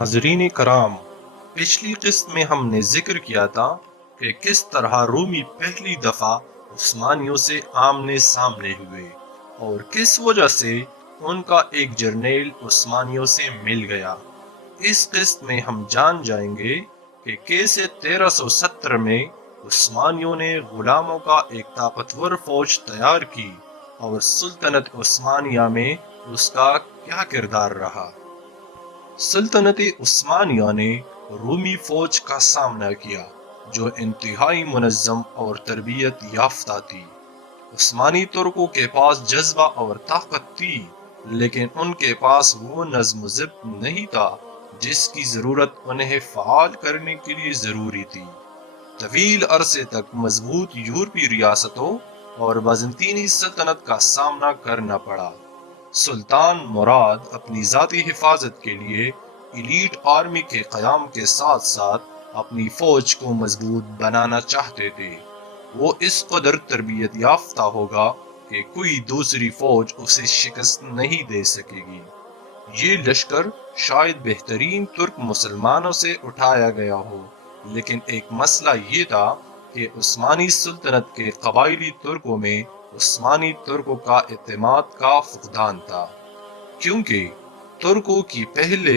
حضرین کرام، پچھلی قسط میں ہم نے ذکر کیا تھا کہ کس طرح رومی پہلی دفعہ عثمانیوں سے آمنے سامنے ہوئے اور کس وجہ سے ان کا ایک جرنیل عثمانیوں سے مل گیا۔ اس قسط میں ہم جان جائیں گے کہ کیسے 1370 میں عثمانیوں نے غلاموں کا ایک طاقتور فوج تیار کی اور سلطنت عثمانیہ میں اس کا کیا کردار رہا۔ سلطنت عثمانیہ نے رومی فوج کا سامنا کیا جو انتہائی منظم اور تربیت یافتہ تھی۔ عثمانی ترکوں کے پاس جذبہ اور طاقت تھی، لیکن ان کے پاس وہ نظم و ضبط نہیں تھا جس کی ضرورت انہیں فعال کرنے کے لیے ضروری تھی۔ طویل عرصے تک مضبوط یورپی ریاستوں اور بازنطینی سلطنت کا سامنا کرنا پڑا۔ سلطان مراد اپنی ذاتی حفاظت کے لیے ایلیٹ آرمی کے قیام کے ساتھ ساتھ اپنی فوج کو مضبوط بنانا چاہتے تھے۔ وہ اس قدر تربیت یافتہ ہوگا کہ کوئی دوسری فوج اسے شکست نہیں دے سکے گی۔ یہ لشکر شاید بہترین ترک مسلمانوں سے اٹھایا گیا ہو، لیکن ایک مسئلہ یہ تھا کہ عثمانی سلطنت کے قبائلی ترکوں میں عثمانی ترکوں کا اعتماد کا فقدان تھا، کیونکہ ترکوں کی پہلے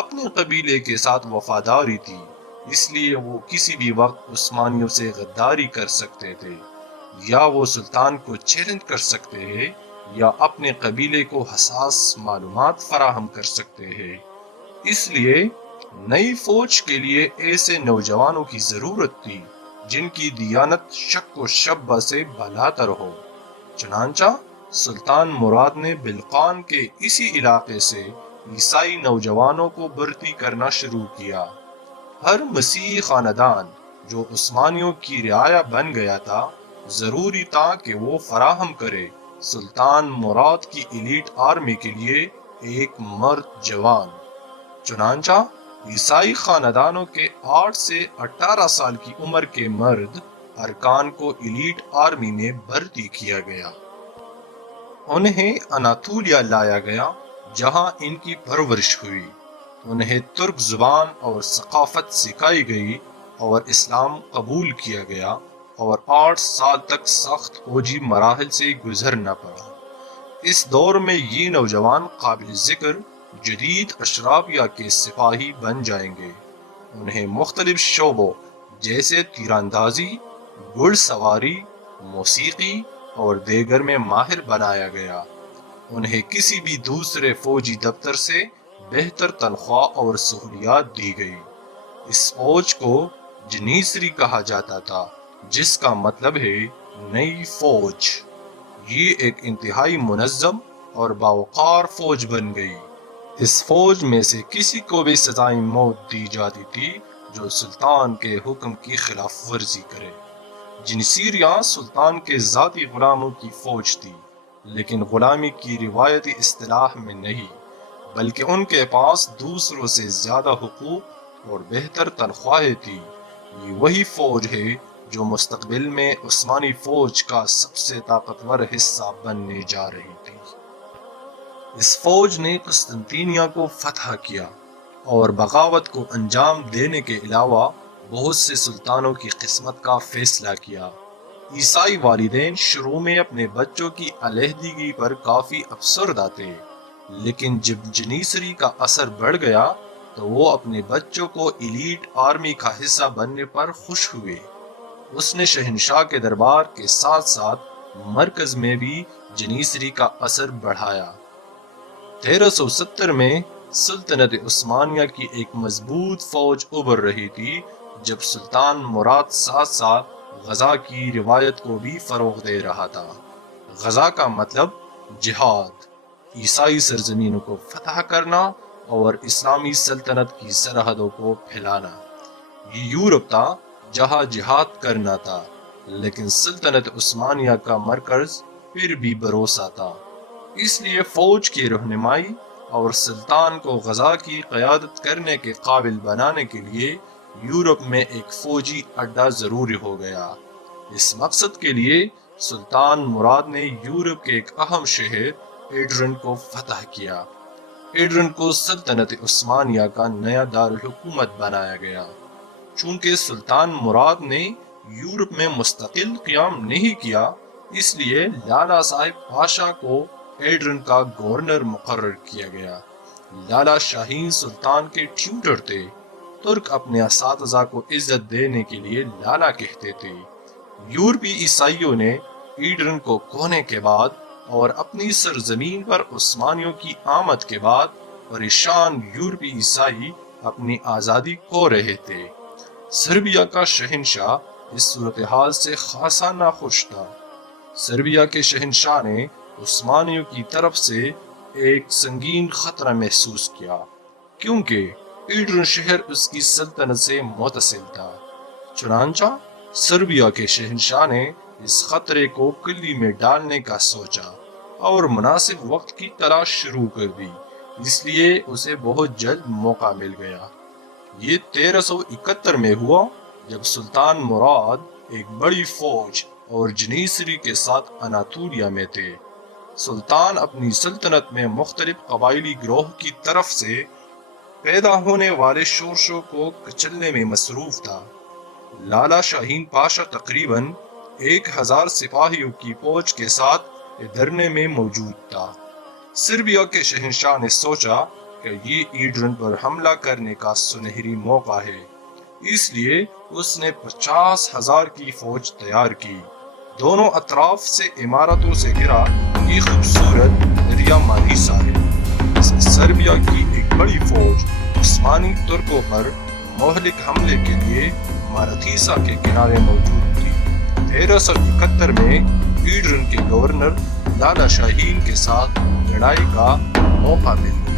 اپنے قبیلے کے ساتھ وفاداری تھی، اس لیے وہ کسی بھی وقت عثمانیوں سے غداری کر سکتے تھے، یا وہ سلطان کو چیلنج کر سکتے ہیں یا اپنے قبیلے کو حساس معلومات فراہم کر سکتے ہیں۔ اس لیے نئی فوج کے لیے ایسے نوجوانوں کی ضرورت تھی جن کی دیانت شک و شبہ سے بالاتر ہو۔ چنانچہ سلطان مراد نے بلقان کے اسی علاقے سے عیسائی نوجوانوں کو بھرتی کرنا شروع کیا۔ ہر مسیحی خاندان جو عثمانیوں کی رعایا بن گیا تھا، ضروری تھا کہ وہ فراہم کرے سلطان مراد کی ایلیٹ آرمی کے لیے ایک مرد جوان۔ چنانچہ عیسائی خاندانوں کے 8 سے 18 سال کی عمر کے مرد ارکان کو ایلیٹ آرمی میں بھرتی کیا گیا۔ انہیں اناطولیہ لایا گیا جہاں ان کی پرورش ہوئی۔ انہیں ترک زبان اور ثقافت سکھائی گئی اور اسلام قبول کیا گیا اور 8 سال تک سخت فوجی مراحل سے گزرنا پڑا۔ اس دور میں یہ نوجوان قابل ذکر جدید اشرافیہ کے سپاہی بن جائیں گے۔ انہیں مختلف شعبوں جیسے تیراندازی، گھڑ سواری، موسیقی اور دیگر میں ماہر بنایا گیا۔ انہیں کسی بھی دوسرے فوجی دفتر سے بہتر تنخواہ اور سہولیات دی گئی۔ اس فوج کو جنیسری کہا جاتا تھا، جس کا مطلب ہے نئی فوج۔ یہ ایک انتہائی منظم اور باوقار فوج بن گئی۔ اس فوج میں سے کسی کو بھی سزائے موت دی جاتی تھی جو سلطان کے حکم کی خلاف ورزی کرے۔ جنیسریاں سلطان کے ذاتی غلاموں کی فوج تھی، لیکن غلامی کی روایتی اصطلاح میں نہیں، بلکہ ان کے پاس دوسروں سے زیادہ حقوق اور بہتر تنخواہیں تھی۔ یہ وہی فوج ہے جو مستقبل میں عثمانی فوج کا سب سے طاقتور حصہ بننے جا رہی تھی۔ اس فوج نے قسطنطینیہ کو فتح کیا اور بغاوت کو انجام دینے کے علاوہ بہت سے سلطانوں کی قسمت کا فیصلہ کیا۔ عیسائی والدین شروع میں اپنے بچوں کی علیحدگی پر کافی افسردہ تھے، لیکن جب جنیسری کا اثر بڑھ گیا تو وہ اپنے بچوں کو ایلیٹ آرمی کا حصہ بننے پر خوش ہوئے۔ اس نے شہنشاہ کے دربار کے ساتھ ساتھ مرکز میں بھی جنیسری کا اثر بڑھایا۔ 1370 میں سلطنت عثمانیہ کی ایک مضبوط فوج ابھر رہی تھی، جب سلطان مراد ساتھ ساتھ غزا کی روایت کو بھی فروغ دے رہا تھا۔ غزا کا مطلب جہاد، عیسائی سرزمینوں کو فتح کرنا اور اسلامی سلطنت کی سرحدوں کو پھیلانا۔ یہ یورپ تھا جہاں جہاد کرنا تھا، لیکن سلطنت عثمانیہ کا مرکز پھر بھی بھروسہ تھا۔ اس لیے فوج کی رہنمائی اور سلطان کو غزا کی قیادت کرنے کے قابل بنانے کے لیے یورپ میں ایک فوجی اڈا ضروری ہو گیا۔ اس مقصد کے لیے سلطان مراد نے یورپ کے ایک اہم شہر ایڈرن کو فتح کیا۔ ایڈرن کو سلطنت عثمانیہ کا نیا دارالحکومت بنایا گیا۔ چونکہ سلطان مراد نے یورپ میں مستقل قیام نہیں کیا، اس لیے لالا صاحب پاشا کو ایڈرن کا گورنر مقرر کیا گیا۔ لالا شاہین سلطان کے ٹیوٹر تھے۔ ترک اپنے اساتذہ کو عزت دینے کے لیے لالا کہتے تھے۔ یورپی عیسائیوں نے ایڈرن کو کھونے کے بعد اور اپنی سرزمین پر عثمانیوں کی آمد کے بعد پریشان یورپی عیسائی اپنی آزادی کھو رہے تھے۔ سربیا کا شہنشاہ اس صورتحال سے خاصا ناخوش تھا۔ سربیا کے شہنشاہ نے عثمانیوں کی طرف سے ایک سنگین خطرہ محسوس کیا، کیونکہ ایڈرن شہر اس کی سلطنت سے متصل تھا۔ چنانچہ سربیا کے شہنشاہ نے اس خطرے کو کلی میں ڈالنے کا سوچا اور مناسب وقت کی تلاش شروع کر دی، اس لیے اسے بہت جلد موقع مل گیا۔ یہ 1371 میں ہوا، جب سلطان مراد ایک بڑی فوج اور جنیسری کے ساتھ اناطولیہ میں تھے۔ سلطان اپنی سلطنت میں مختلف قبائلی گروہ کی طرف سے پیدا ہونے والے شورشوں کو کچلنے میں مصروف تھا۔ لالا شاہین پاشا تقریباً 1000 سپاہیوں کی فوج کے ساتھ ایدرنے میں موجود تھا۔ سربیا کے شہنشاہ نے سوچا کہ یہ ایڈرن پر حملہ کرنے کا سنہری موقع ہے، اس لیے اس نے 50,000 کی فوج تیار کی۔ دونوں اطراف سے عمارتوں سے گھرا یہ خوبصورت دریا مانیسا ہے۔ سربیا کی ایک بڑی فوج عثمانی ترکوں پر مہلک حملے کے لیے مارتھیسا کے کنارے موجود تھی۔ 1371 میں ایڈرن کے گورنر لالا شاہین کے ساتھ لڑائی کا موقع مل گیا۔